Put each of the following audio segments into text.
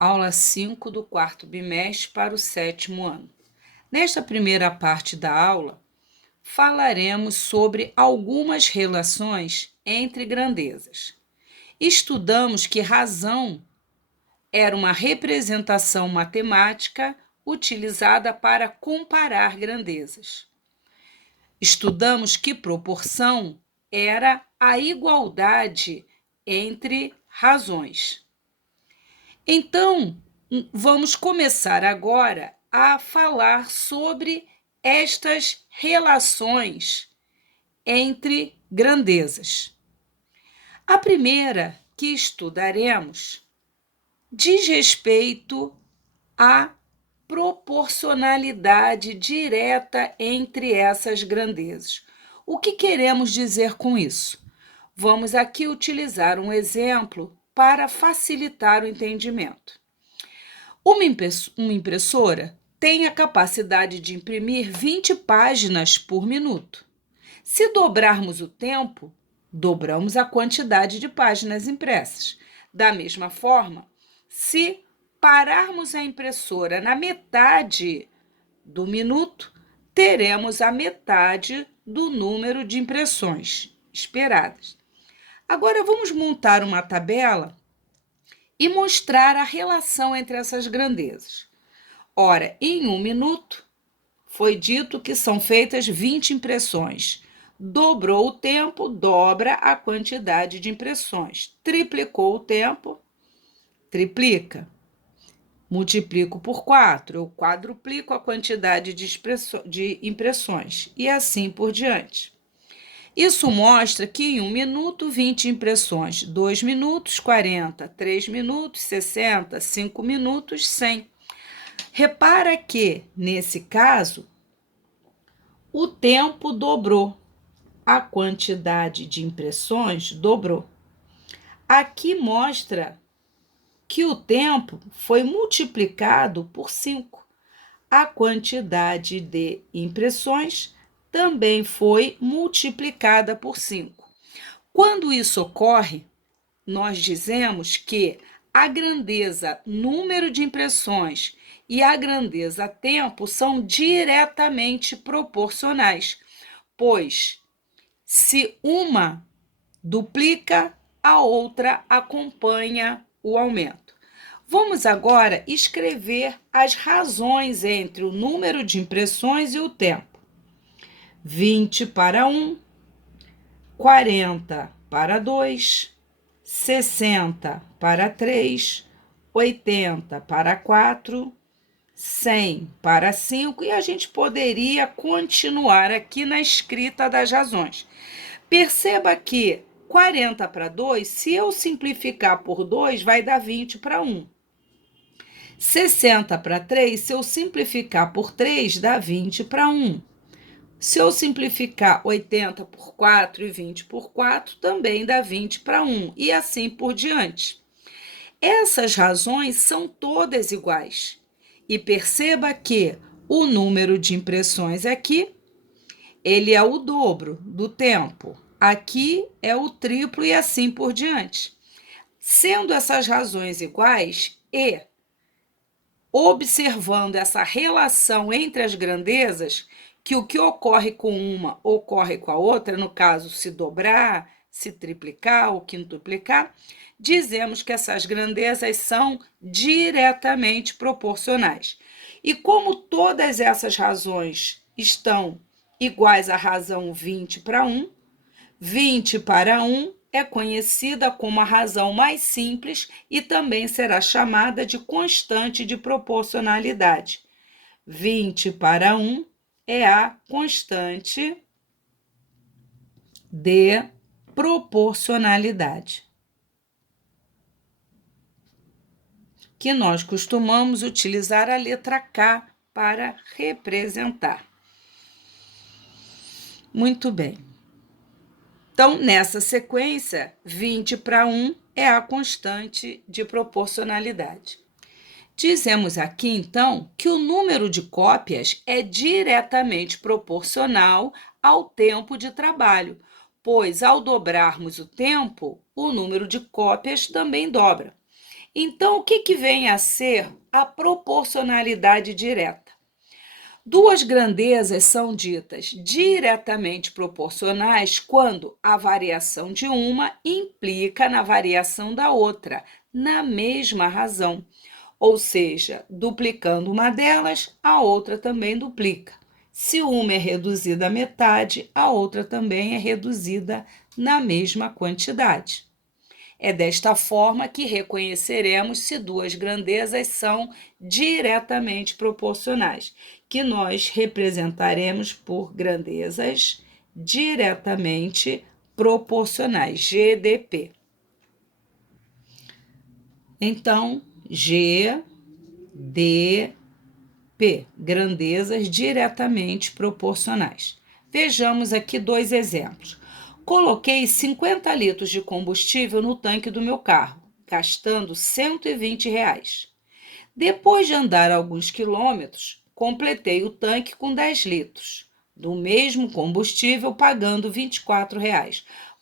Aula 5 do quarto bimestre para o sétimo ano. Nesta primeira parte da aula, falaremos sobre algumas relações entre grandezas. Estudamos que razão era uma representação matemática utilizada para comparar grandezas. Estudamos que proporção era a igualdade entre razões. Então, vamos começar agora a falar sobre estas relações entre grandezas. A primeira que estudaremos diz respeito à proporcionalidade direta entre essas grandezas. O que queremos dizer com isso? Vamos aqui utilizar um exemplo para facilitar o entendimento. Uma impressora tem a capacidade de imprimir 20 páginas por minuto. Se dobrarmos o tempo, dobramos a quantidade de páginas impressas. Da mesma forma, se pararmos a impressora na metade do minuto, teremos a metade do número de impressões esperadas. Agora vamos montar uma tabela e mostrar a relação entre essas grandezas. Ora, em 1 minuto, foi dito que são feitas 20 impressões. Dobrou o tempo, dobra a quantidade de impressões. Triplicou o tempo, triplica. Multiplico por 4, eu quadruplico a quantidade de impressões. E assim por diante. Isso mostra que em 1 minuto, 20 impressões, 2 minutos, 40, 3 minutos, 60, 5 minutos, 100. Repara que, nesse caso, o tempo dobrou, a quantidade de impressões dobrou. Aqui mostra que o tempo foi multiplicado por 5. A quantidade de impressões também foi multiplicada por 5. Quando isso ocorre, nós dizemos que a grandeza número de impressões e a grandeza tempo são diretamente proporcionais, pois se uma duplica, a outra acompanha o aumento. Vamos agora escrever as razões entre o número de impressões e o tempo. 20 para 1, 40 para 2, 60 para 3, 80 para 4, 100 para 5, e a gente poderia continuar aqui na escrita das razões. Perceba que 40 para 2, se eu simplificar por 2, vai dar 20 para 1. 60 para 3, se eu simplificar por 3, dá 20 para 1. Se eu simplificar 80 por 4 e 20 por 4, também dá 20 para 1, e assim por diante. Essas razões são todas iguais. E perceba que o número de impressões aqui, ele é o dobro do tempo. Aqui é o triplo e assim por diante. Sendo essas razões iguais e observando essa relação entre as grandezas, que o que ocorre com uma ocorre com a outra, no caso, se dobrar, se triplicar ou quintuplicar, dizemos que essas grandezas são diretamente proporcionais. E como todas essas razões estão iguais à razão 20 para 1, 20 para 1 é conhecida como a razão mais simples e também será chamada de constante de proporcionalidade. 20 para 1 é a constante de proporcionalidade, que nós costumamos utilizar a letra K para representar. Muito bem. Então, nessa sequência, 20 para 1 é a constante de proporcionalidade. Dizemos aqui, então, que o número de cópias é diretamente proporcional ao tempo de trabalho, pois, ao dobrarmos o tempo, o número de cópias também dobra. Então, o que vem a ser a proporcionalidade direta? Duas grandezas são ditas diretamente proporcionais quando a variação de uma implica na variação da outra, na mesma razão. Ou seja, duplicando uma delas, a outra também duplica. Se uma é reduzida à metade, a outra também é reduzida na mesma quantidade. É desta forma que reconheceremos se duas grandezas são diretamente proporcionais, que nós representaremos por grandezas diretamente proporcionais, GDP. Então, GDP, grandezas diretamente proporcionais. Vejamos aqui dois exemplos. Coloquei 50 litros de combustível no tanque do meu carro, gastando R$ 120. Depois de andar alguns quilômetros, completei o tanque com 10 litros, do mesmo combustível, pagando R$ 24.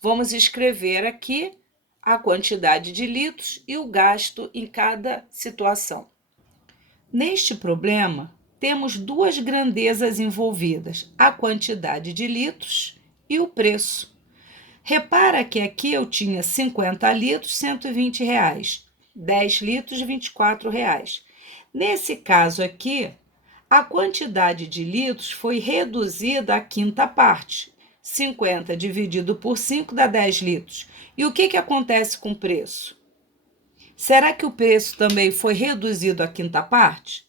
Vamos escrever aqui a quantidade de litros e o gasto em cada situação. Neste problema, temos duas grandezas envolvidas, a quantidade de litros e o preço. Repara que aqui eu tinha 50 litros, R$ 120, 10 litros, R$ 24. Nesse caso aqui, a quantidade de litros foi reduzida à quinta parte. 50 dividido por 5 dá 10 litros. E o que acontece com o preço? Será que o preço também foi reduzido à quinta parte?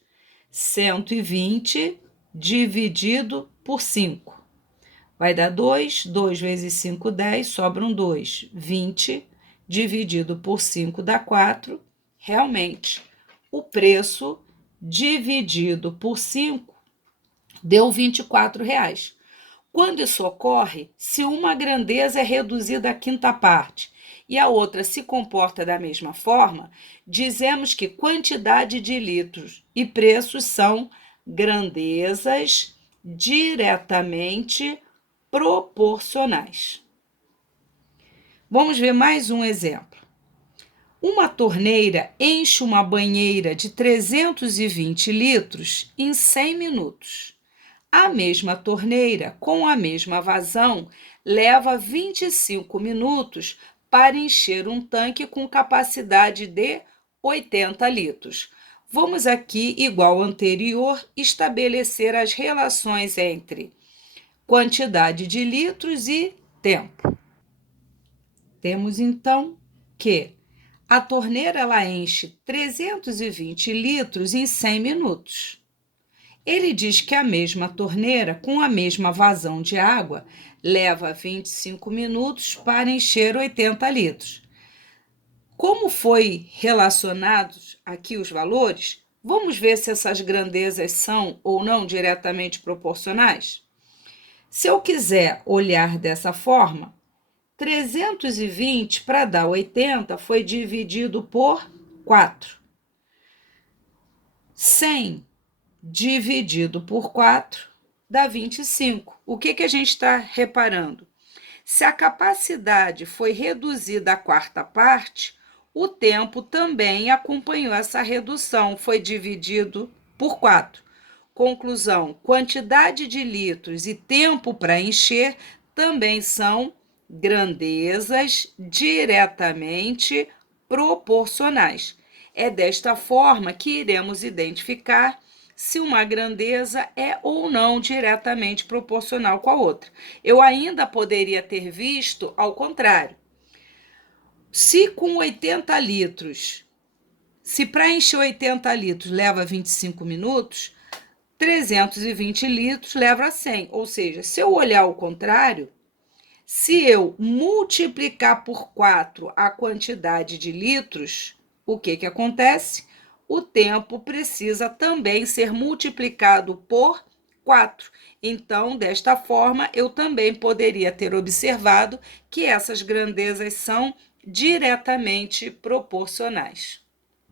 120 dividido por 5. Vai dar 2, 2 vezes 5, 10, sobram 2. 20 dividido por 5 dá 4. Realmente, o preço dividido por 5 deu R$ 24. Quando isso ocorre, se uma grandeza é reduzida à quinta parte e a outra se comporta da mesma forma, dizemos que quantidade de litros e preços são grandezas diretamente proporcionais. Vamos ver mais um exemplo. Uma torneira enche uma banheira de 320 litros em 100 minutos. A mesma torneira, com a mesma vazão, leva 25 minutos para encher um tanque com capacidade de 80 litros. Vamos aqui, igual ao anterior, estabelecer as relações entre quantidade de litros e tempo. Temos então que a torneira ela enche 320 litros em 100 minutos. Ele diz que a mesma torneira, com a mesma vazão de água, leva 25 minutos para encher 80 litros. Como foi relacionados aqui os valores, vamos ver se essas grandezas são ou não diretamente proporcionais? Se eu quiser olhar dessa forma, 320 para dar 80 foi dividido por 4. 100 dividido por 4 dá 25. O que a gente está reparando? Se a capacidade foi reduzida à quarta parte, o tempo também acompanhou essa redução, foi dividido por 4. Conclusão: quantidade de litros e tempo para encher também são grandezas diretamente proporcionais. É desta forma que iremos identificar se uma grandeza é ou não diretamente proporcional com a outra. Eu ainda poderia ter visto ao contrário. Se com 80 litros, se para encher 80 litros leva 25 minutos, 320 litros leva a 100. Ou seja, se eu olhar ao contrário, se eu multiplicar por 4 a quantidade de litros, o que acontece? O tempo precisa também ser multiplicado por 4. Então, desta forma, eu também poderia ter observado que essas grandezas são diretamente proporcionais.